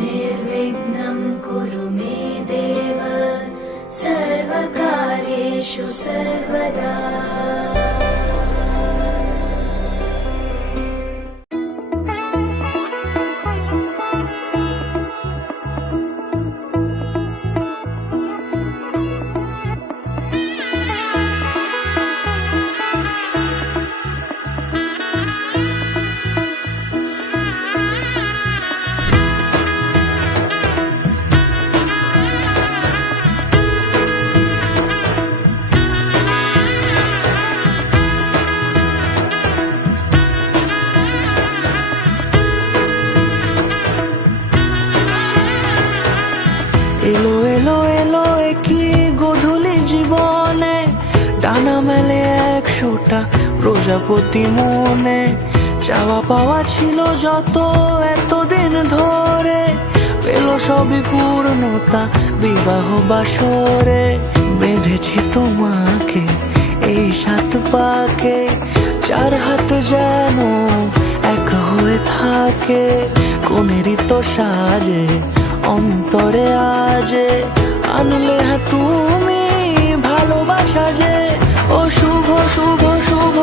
निर्विघ्नं कुरु मे देव सर्वकार्येषु सर्वदा। এলো এলো এলো কি গোধূলি জীবনে, ডানা মেলে 100টা প্রজাপতি মনে। চাওয়া পাওয়া ছিল যত এতদিন ধরে, পেল সবই পূর্ণতা বিবাহ বাসরে। বেঁধেছি তোমাকে এই 7 পাকে, 4 হাত যেন এক হয়ে থাকে। কোনেরই তো সাজে অন্তরে আজে, আনলে হ্যাঁ তুমি ভালোবাসা যে। ও শুভ শুভ শুভ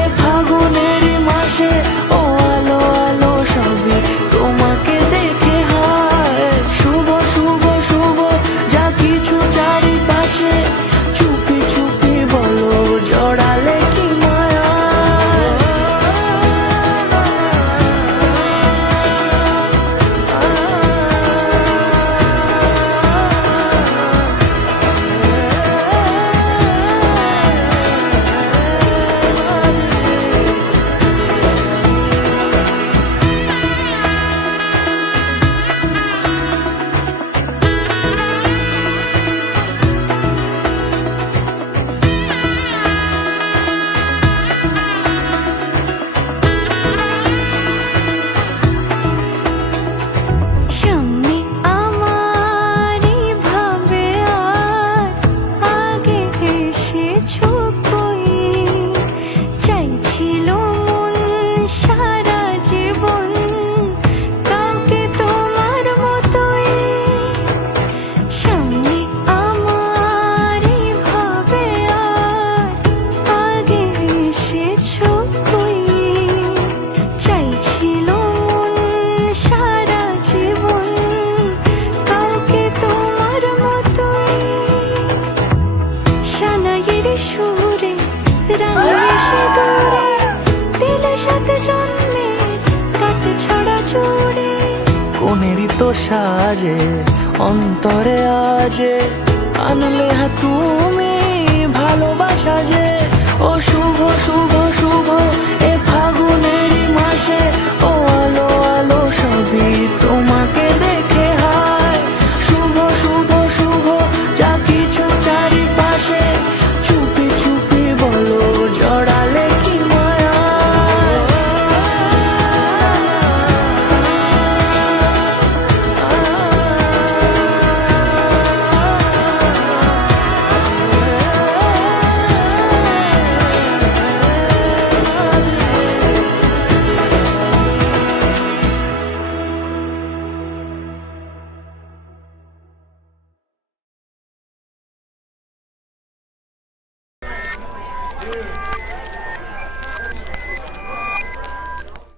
এ ফাগুনেরই মাসে, ও আলো আলো সবই তোমাকে দেখে হয়। শুভ শুভ শুভ যা কিছু চারিপাশে, চুপি চুপি বলো জড়ালে কি মায়া। কোনেরই তো সাজে অন্তরে আজে, আনলে হ্যাঁ তুমি ভালোবাসা যে। ও শুভ শুভ শুভ এ ফাগুনেরই মাসে,